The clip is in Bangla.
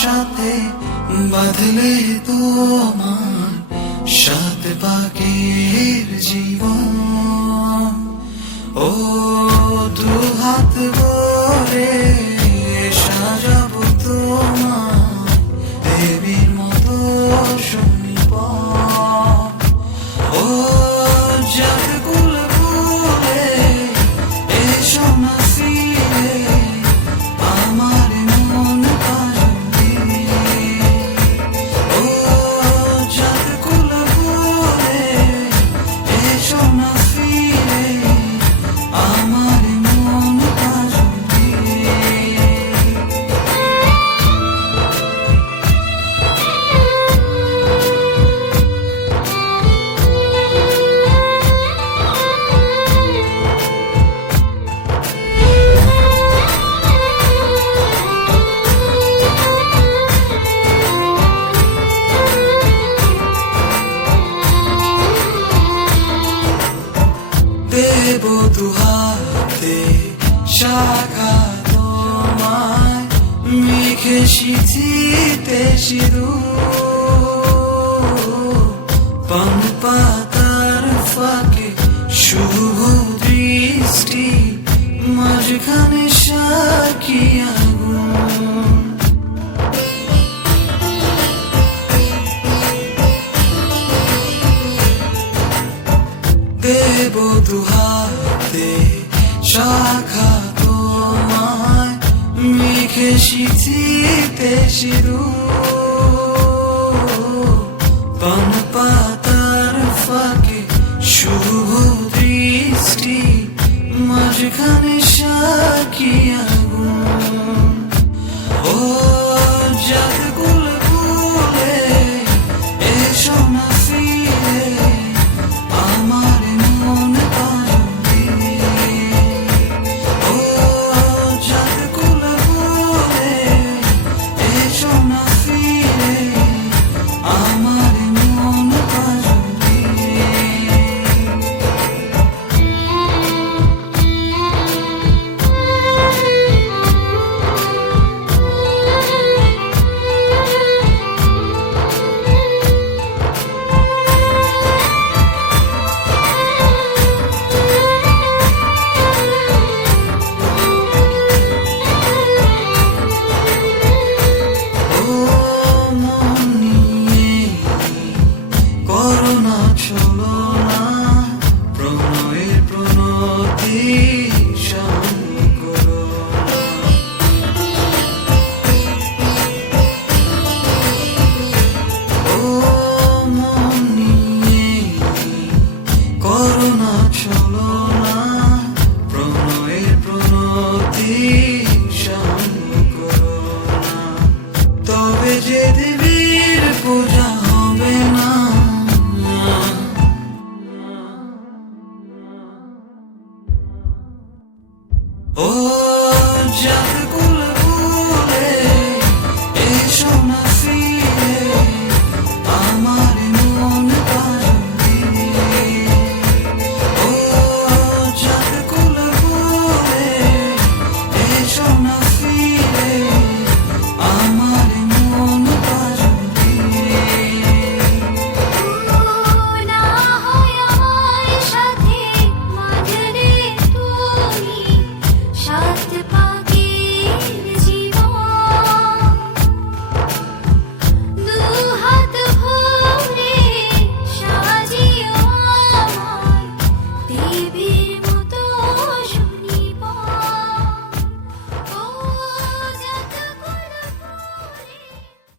সাথে বাঁধলে তোমার সাত পাখির জীবন। ও দু হাত ভরে সাজাবো তোমার দেবীর মতো সুনির্ভর। ও যার কুল ভুলে এসো না ফিরে আমার মন পাজবে। ও যার কুল ভুলে এসো না ফিরে আমার মন পাজবে। দেব দুহাতে শাখা তোমায় মেঘে সিঁথিতে সিঁদুর। পান পাতার ফাঁকে শুভ দৃষ্টি মাঝখানে সাক্ষী আগুন। দেব দুহাতে শাখা তোমায় মেঘে সিঁথিতে সিঁদুর। পান পাতার ফাঁকে শুভ দৃষ্টি মাঝখানে সাক্ষী আগুন। ও যার কুল ভুলে এসো না ফিরে আমার মন পাজবে। ও যার কুল ভুলে এসো না ফিরে আমার মন পাজবে। করোনা ছলনা প্রণয়ের প্রণতি